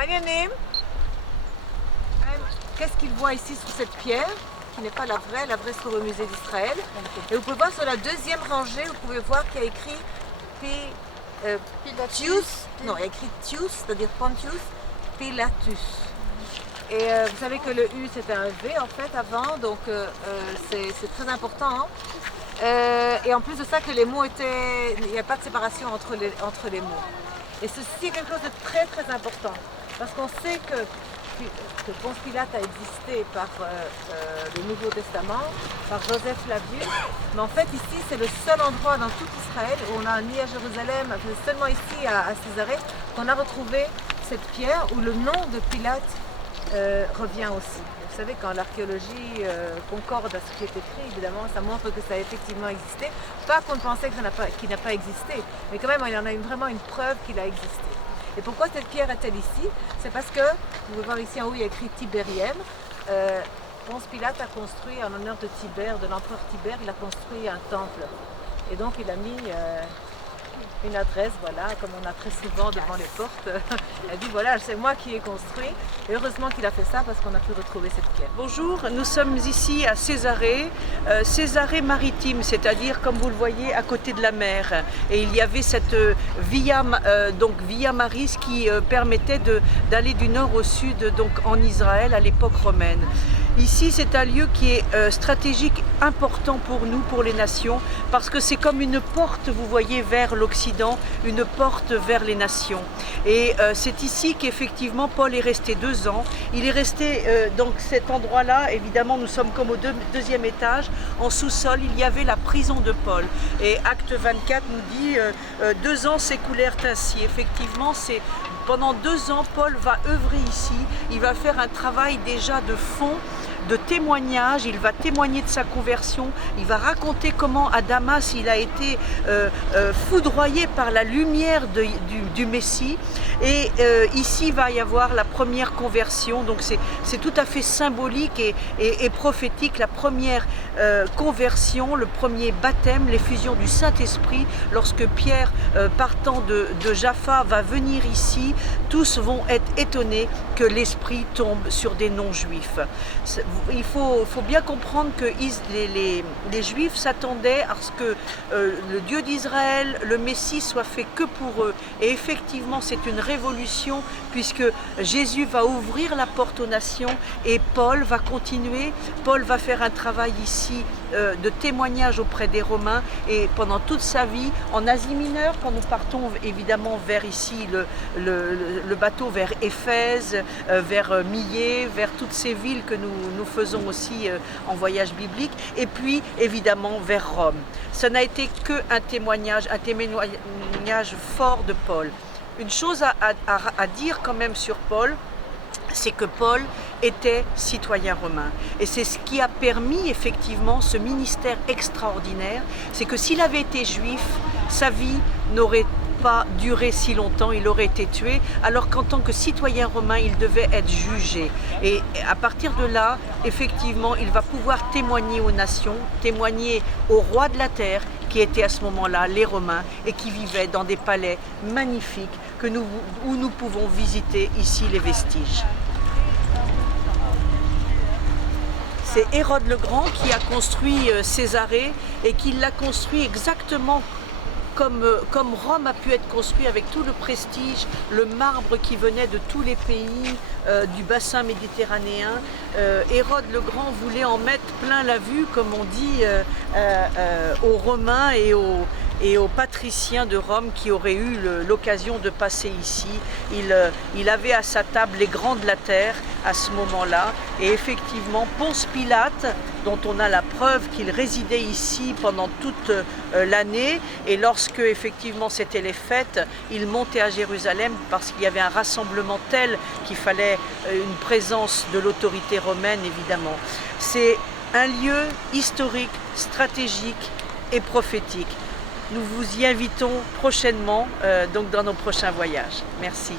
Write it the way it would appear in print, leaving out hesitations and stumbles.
Sign your name. Qu'est-ce qu'il voit ici sur cette pierre, qui n'est pas la vraie se trouve au musée d'Israël. Et vous pouvez voir sur la deuxième rangée, vous pouvez voir qu'il y a écrit Pilatus, non, il y a écrit Tius, c'est-à-dire Pontius Pilatus. Et vous savez que le U c'était un V en fait avant, donc c'est très important. Et en plus de ça, que les mots étaient, il n'y a pas de séparation entre les mots. Et ceci est quelque chose de très très important, parce qu'on sait que Ponce Pilate a existé par le Nouveau Testament, par Joseph Flavius, mais en fait ici c'est le seul endroit dans tout Israël où on a ni à Jérusalem, seulement ici à Césarée, qu'on a retrouvé cette pierre où le nom de Pilate revient aussi. Vous savez, quand l'archéologie concorde à ce qui est écrit, évidemment, ça montre que ça a effectivement existé. Pas qu'on pensait qu'il n'a pas existé, mais quand même, il y en a vraiment une preuve qu'il a existé. Et pourquoi cette pierre est-elle ici? C'est parce que, vous pouvez voir ici en haut, il y a écrit Tiberième. Ponce Pilate a construit, en honneur de Tibère, de l'empereur Tibère, il a construit un temple. Et donc, il a mis une adresse, voilà, comme on a très souvent devant les portes. Elle dit voilà, c'est moi qui ai construit. Et heureusement qu'il a fait ça parce qu'on a pu retrouver cette pierre. Bonjour, nous sommes ici à Césarée, Césarée maritime, c'est-à-dire comme vous le voyez à côté de la mer. Et il y avait cette Via Maris qui permettait d'aller du nord au sud, donc en Israël à l'époque romaine. Ici, c'est un lieu qui est stratégique important pour nous, pour les nations, parce que c'est comme une porte, vous voyez, vers l'Occident, une porte vers les nations. Et c'est ici qu'effectivement Paul est resté 2 ans. Il est resté dans cet endroit-là, évidemment nous sommes comme au deuxième étage, en sous-sol, il y avait la prison de Paul. Et Acte 24 nous dit 2 ans s'écoulèrent ainsi. Effectivement, c'est pendant 2 ans, Paul va œuvrer ici, il va faire un travail déjà de fond, de témoignage, il va témoigner de sa conversion, il va raconter comment à Damas il a été foudroyé par la lumière du Messie. Et ici il va y avoir la première conversion, donc c'est tout à fait symbolique et prophétique, la première conversion, le premier baptême, l'effusion du Saint-Esprit. Lorsque Pierre, partant de Jaffa, va venir ici, tous vont être étonnés que l'Esprit tombe sur des non-juifs. Il faut bien comprendre que les Juifs s'attendaient à ce que le Dieu d'Israël, le Messie, soit fait que pour eux. Et effectivement, c'est une révolution puisque Jésus va ouvrir la porte aux nations et Paul va continuer. Paul va faire un travail ici de témoignage auprès des Romains et pendant toute sa vie en Asie mineure, quand nous partons évidemment vers ici le bateau vers Éphèse, vers Millet, vers toutes ces villes que nous faisons aussi en voyage biblique, et puis évidemment vers Rome. Ça n'a été qu'un témoignage fort de Paul. Une chose à dire quand même sur Paul, c'est que Paul était citoyen romain. Et c'est ce qui a permis effectivement ce ministère extraordinaire, c'est que s'il avait été juif, sa vie n'aurait pas duré si longtemps, il aurait été tué, alors qu'en tant que citoyen romain, il devait être jugé. Et à partir de là, effectivement, il va pouvoir témoigner aux nations, témoigner aux rois de la terre, qui étaient à ce moment-là les Romains, et qui vivaient dans des palais magnifiques où nous pouvons visiter ici les vestiges. C'est Hérode le Grand qui a construit Césarée et qui l'a construit exactement comme Rome a pu être construit avec tout le prestige, le marbre qui venait de tous les pays du bassin méditerranéen. Hérode le Grand voulait en mettre plein la vue, comme on dit, aux Romains et aux patriciens de Rome qui auraient eu l'occasion de passer ici. Il avait à sa table les grands de la terre à ce moment-là. Et effectivement, Ponce Pilate, dont on a la preuve qu'il résidait ici pendant toute l'année, et lorsque effectivement c'était les fêtes, il montait à Jérusalem parce qu'il y avait un rassemblement tel qu'il fallait une présence de l'autorité romaine, évidemment. C'est un lieu historique, stratégique et prophétique. Nous vous y invitons prochainement donc dans nos prochains voyages. Merci.